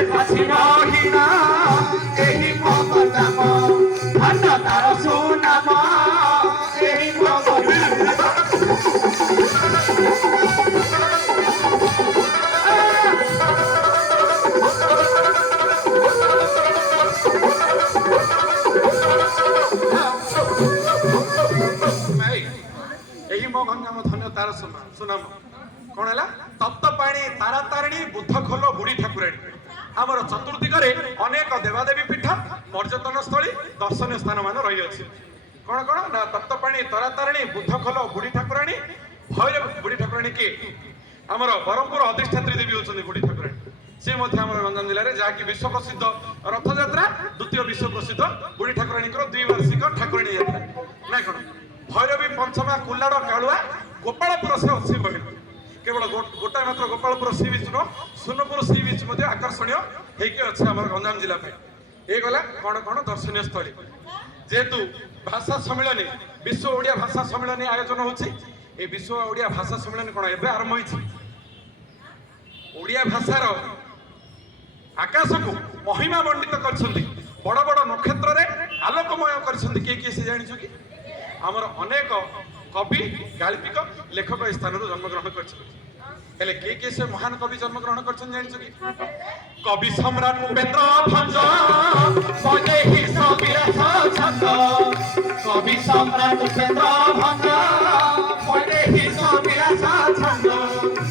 ଅଛି ରହିନା ଏହି ମୋ ଗଞ୍ଜାମ ଧନ୍ୟ ତାର ସୁନାମ ଏହି ମୋ ମୋ ଗଞ୍ଜାମ ଧନ୍ୟ ତାର ସୁନାମ କଣ ହେଲା ତପ୍ତ ପାଣି ତାରା ତାରିଣୀ ବୁଦ୍ଧ ଖୋଲ ବୁଢୀ ଠାକୁରାଣୀ ଆମର ଚତୁର୍ଦିଗରେ ଅନେକ ଦେବାଦେବୀ ପୀଠ ପର୍ଯ୍ୟଟନ ସ୍ଥଳୀ ଦର୍ଶନୀୟ ସ୍ଥାନ ମାନ ରହିଅଛି କଣ କଣ ନା ତପ୍ତ ପାଣି ତାରା ତାରିଣୀ ବୁଦ୍ଧ ଖୋଲ ବୁଢୀ ଠାକୁରାଣୀ ଭୈରବ ବୁଢୀ ଠାକୁରାଣୀ କିଏ ଆମର ବ୍ରହ୍ମପୁର ଅଧିଷ୍ଠାତ୍ରୀ ଦେବୀ ହଉଛନ୍ତି ବୁଢୀ ଠାକୁରାଣୀ ସେ ମଧ୍ୟ ଆମର ଗଞ୍ଜାମ ଜିଲ୍ଲାରେ ଯାହାକି ବିଶ୍ୱ ପ୍ରସିଦ୍ଧ ରଥଯାତ୍ରା ଦ୍ୱିତୀୟ ବିଶ୍ୱ ପ୍ରସିଦ୍ଧ ବୁଢୀ ଠାକୁରାଣୀଙ୍କର ଦ୍ୱିବାର୍ଷିକ ଠାକୁରାଣୀ ଯାତ୍ରା ନା କଣ ଭୈରବୀ ପଞ୍ଚମା କୁଲାଡ କାଳୁଆ ଗୋପାଳପୁର ସେ ଅଛି ବହିନ କେବଳ ଗୋଟାଏ ମାତ୍ର ଗୋପାଳପୁର ସି ବିଚ୍ ନୁହଁ ସୁନପୁର ସି ବିଚ୍ ମଧ୍ୟ ଆକର୍ଷଣୀୟ ହେଇକି ଅଛି ଆମର ଗଞ୍ଜାମ ଜିଲ୍ଲା ପାଇଁ ହେଇଗଲା କଣ କଣ ଦର୍ଶନୀୟ ସ୍ଥଳୀ ଯେହେତୁ ଭାଷା ସମ୍ମିଳନୀ ବିଶ୍ୱ ଓଡ଼ିଆ ଭାଷା ସମ୍ମିଳନୀ ଆୟୋଜନ ହଉଛି ଏ ବିଶ୍ୱ ଓଡ଼ିଆ ଭାଷା ସମ୍ମିଳନୀ କଣ ଏବେ ଆରମ୍ଭ ହେଇଛି ଓଡ଼ିଆ ଭାଷାର ଆକାଶକୁ ମହିମା ମଣ୍ଡିତ କରିଛନ୍ତି ବଡ ବଡ ନକ୍ଷତ୍ରରେ ଆଲୋକମୟ କରିଛନ୍ତି କିଏ କିଏ ସେ ଜାଣିଛୁ କି ଆମର ଅନେକ କବି ଗାଳ୍ପିକ ଲେଖକ ଏ ସ୍ଥାନରୁ ଜନ୍ମଗ୍ରହଣ କରିଛନ୍ତି ହେଲେ କିଏ କିଏ ସେ ମହାନ କବି ଜନ୍ମଗ୍ରହଣ କରିଛନ୍ତି ଜାଣିଛୁ କି କବି ସମ୍ରାଟ ଉପେନ୍ଦ୍ର ଭଞ୍ଜ ବୈଦେହୀ ସବିଳାସ ଛନ୍ଦ କବି ସମ୍ରାଟ ଉପେନ୍ଦ୍ର ଭଞ୍ଜ ବୈଦେହୀ ସବିଳାସ ଛନ୍ଦ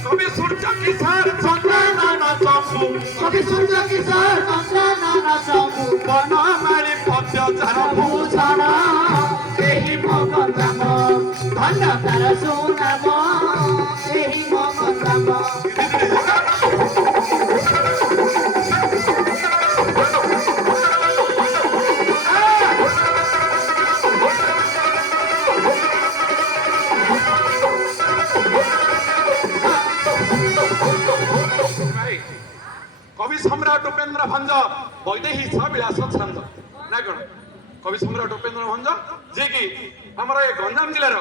କବି ସୂର୍ଯ୍ୟ କିଶୋର ଚନ୍ଦ୍ରନୟନ ଚମ୍ପୁ କବି ସୂର୍ଯ୍ୟ କିଶୋର ଚନ୍ଦ୍ରନୟନ ଚମ୍ପୁ ବନମାଳୀ ପଦ୍ୟ ଚାର ଭୂଷଣ ଏହି ମୋ ଗଞ୍ଜାମ ଧନ୍ୟ ତାର ସୁନାମ ଏହି ମୋ ଗଞ୍ଜାମ কবি সম্রাট উপেন্দ্র ভঞ্জ বৈদেহী সবিলাস ছন্দ না কোন কবি সম্রাট উপেন্দ্র ভঞ্জ যে কি আমার এই গঞ্জাম জেলার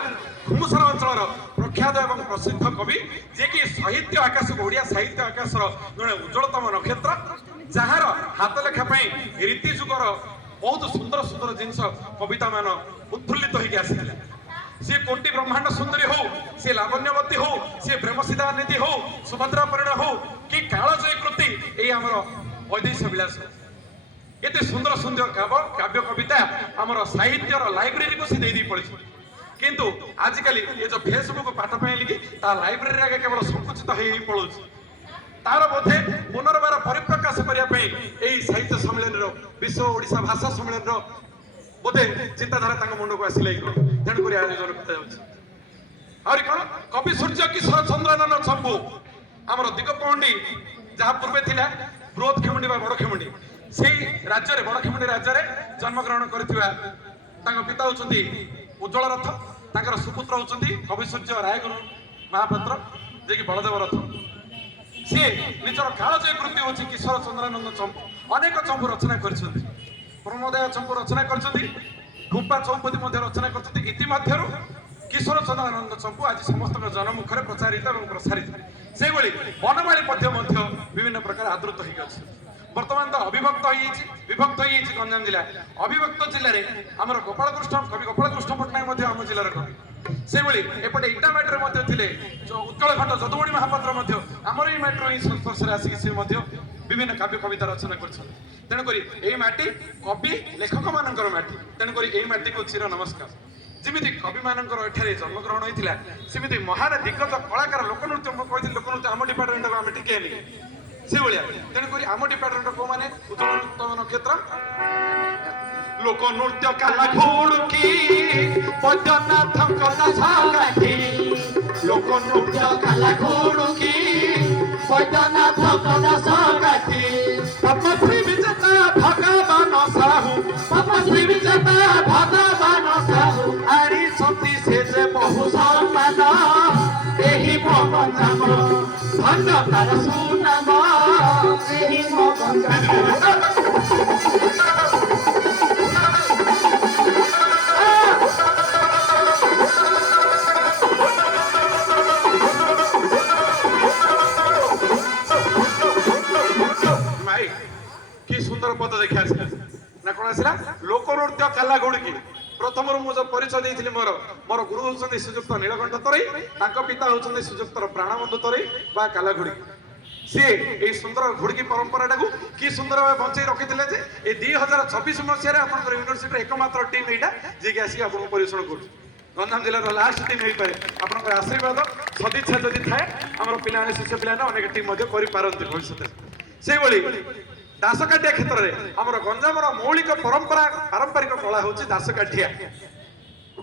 ঘুমুসর অঞ্চলর প্রখ্যাত এবং প্রসিদ্ধ কবি যে কি সাহিত্য আকাশ ওড়িয়া সাহিত্য আকাশর জনে উজ্জ্বলতম নক্ষত্র যাহার হাত লেখা পাই রীতি যুগর বহুত সুন্দর সুন্দর জিনিস কবিতা মান উৎফুল্লিত হয়ে আসিলা সে কোটি ব্রহ্মাণ্ড সুন্দরী হো সে লাবণ্যবতী হো সে প্রেমসীতা নিধি হো সুভদ্রা পরিণা হো কি কালজয়ী কৃতি এই আমার বৈদেহী বিলাস এতে সুন্দর সুন্দর কাব্য কবিতা আমার সাহিত্যর লাইব্রেরি সে দিয়ে পড়েছে কিন্তু আজকালি এ যে ফেসবুক পাঠ পাই লিখি তা লাইব্রেরি আগে কেবল সংকুচিত হয়ে পড়ুছে তার বোধে পুনর্বার পরিপ্রকাশ করা এই সাহিত্য সম্মিলনীর বিশ্ব ওড়িশা ভাষা সম্মিলনীর বোধে চিন্তাধারা তাঙ্ক মুন্ডକୁ ଆସିଲେ এই তেণু করে আয়োজন করা যাচ্ছে আর কোন কবি সূর্য কিশোর চন্দ্রনয়ন চম্পু আমার দিগপহଣ୍ଡି যাহা পূর্বে ଥିଲା বৃহৎ খেমুন্ডি বা বড় খেমুন্ডি সেই রাজ্যের বড় খেমুন্ডি রাজ্যের জন্মগ্রহণ করিଥିବା তাঙ্ক পিতা হচ্ছেন উজ্জ্বল রথ তাঙ্কর সুপুত্র হচ্ছেন কবি সূর্য রায়গুরু মহাপাত্র যে কি বলদেব রথ সে নিজের কালজয়ী কৃতি হচ্ছে কিশোর চন্দ্রানন্দ চম্পু অনেক চম্পু রচনা করেছেন প্রমোদয় চম্পু রচনা করেছেন গুম্পা চৌপদী মধ্যে রচনা করেছেন ইতিমধ্যে কিশোর চন্দ্রানন্দ চম্পু আজ সমস্ত জনমুখে প্রচারিত এবং প্রসারিত সেইভাবে বনমালী পদ্য মধ্য বিভিন্ন প্রকার আদৃত হয়ে আছে বর্তমান তো অবিভক্ত হয়ে বিভক্ত হয়ে গঞ্জাম জেলা অবিভক্ত জেলার আমার গোপালকৃষ্ণ কবি গোপালকৃষ্ণ পট্টনায়ক মধ্য আম জেলার কবি সেইভাবে এপটে ইটামাটির মধ্যে ଥିଲେ উৎকলখণ্ড যদুমণি মহাপাত্র মধ্য আমার এই মাটির এই সংস্পর্শে আসিকি সে মধ্য বিভিন্ন কাব্য কবিতা রচনা করছেন তেণুকরি এই মাটি কবি লেখক মানଙ୍କର মাটি তেণুকরি এই মাটিকে চির নমস্কার যেমিতি কবি মানଙ୍କର এଠାରେ জন্মগ্রহণ হয়েছিল সেমিতি মহান দিগ্গজ কলাকার লোকনৃত্য ମୁଁ କହିଥିଲି লোকনৃত্য ଆମ ডিপার্টমেন্টକୁ ଆମେ ଟିକେନି ସେଇଭଳିଆ ତେଣୁକରି ଆମ ଡିପାର୍ଟମେଣ୍ଟ କୋଉମାନେ ଉତ୍ତମ ନକ୍ଷତ୍ର ଲୋକନୃତ୍ୟ କାଲା ଘୋଡ଼ୁକି ବୈଦ୍ୟନାଥଙ୍କ ଦାସ କାଠି ଲୋକନୃତ୍ୟ କାଲା ଘୋଡ଼ୁକି ବୈଦ୍ୟନାଥଙ୍କ ଦାସ କାଠି ପଦ୍ମଶ୍ରୀ ବିଜେତା ଭଗବାନ ସାହୁ ପଦ୍ମଶ୍ରୀ ବିଜେତା ଭଗବାନ ସାହୁ ଆଣିଛନ୍ତି ସେ ଯେ ବହୁ ସମ୍ମାନ ଏହି ମୋ ଗଞ୍ଜାମ ଧନ୍ୟ ତାର ସୁନାମ ଏହି ମୋ ଗଞ୍ଜାମ ମାଇ କି ସୁନ୍ଦର ପଦ ଦେଖି ଆସିଲା ନା କଣ ଆସିଲା ଲୋକନୃତ୍ୟ କାଲା ଘୋଡ଼ିକି ପ୍ରଥମରୁ ମୁଁ ଯୋଉ ପରିଚୟ ଦେଇଥିଲି ମୋର ଗୁରୁ ହଉଛନ୍ତି ଶ୍ରୀଯୁକ୍ତ ନୀଳକଣ୍ଠ ତରେଇ ତାଙ୍କ ପିତା ହଉଛନ୍ତି ଶ୍ରୀଯୁକ୍ତର ପ୍ରାଣବନ୍ଧୁ ତରେଇ ବା କାଲା ଘୋଡ଼ି ସିଏ ଏଇ ସୁନ୍ଦର ଘୋଡ଼ିକି ପରମ୍ପରାଟାକୁ କି ସୁନ୍ଦର ଭାବେ ବଞ୍ଚେଇ ରଖିଥିଲେ ଯେ ଏ 2024 ମସିହାରେ ଆପଣଙ୍କର ୟୁନିଭର୍ସିଟିର ଏକମାତ୍ର ଟିମ୍ ଏଇଟା ଯିଏକି ଆସିକି ଆପଣଙ୍କୁ ପରିବେଷଣ କରୁଛି ଗଞ୍ଜାମ ଜିଲ୍ଲାର ଲାଷ୍ଟ ଟିମ୍ ହେଇପାରେ ଆପଣଙ୍କର ଆଶୀର୍ବାଦ ସଦିଚ୍ଛା ଯଦି ଥାଏ ଆମର ପିଲାମାନେ ଶିଷ୍ୟ ପିଲାମାନେ ଅନେକ ଟିମ୍ ମଧ୍ୟ କରିପାରନ୍ତି ଭବିଷ୍ୟତରେ ସେଇଭଳି ଦାସକାଠିଆ କ୍ଷେତ୍ରରେ ଆମର ଗଞ୍ଜାମର ମୌଳିକ ପାରମ୍ପରିକ କଳା ହଉଛି ଦାସକାଠିଆ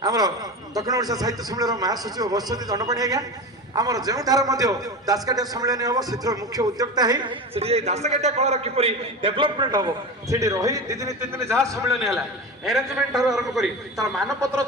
ଆମର ଦକ୍ଷିଣ ଓଡ଼ିଶା ସାହିତ୍ୟ ସମ୍ମିଳନର ମହାସଚିବ ବସନ୍ତି ଦଣ୍ଡପାଣି ଆଜ୍ଞା ଆମର ଯେଉଁଠାରେ ମଧ୍ୟ ଦାସକାଠିଆ ସମ୍ମିଳନୀ ହବ ସେଥିର ମୁଖ୍ୟ ଉଦ୍ୟୋକ୍ତା ହେଇ ସେଠି ଏଇ ଦାସକାଠିଆ କଳାର କିପରି ଡେଭଲପମେଣ୍ଟ ହବ ସେଠି ରହି 2 ଦିନ 3 ଦିନ ଯାହା ସମ୍ମିଳନୀ ହେଲା ଆରେଞ୍ଜମେଣ୍ଟ ଠାରୁ ଆରମ୍ଭ କରି ତାର ମାନପତ୍ର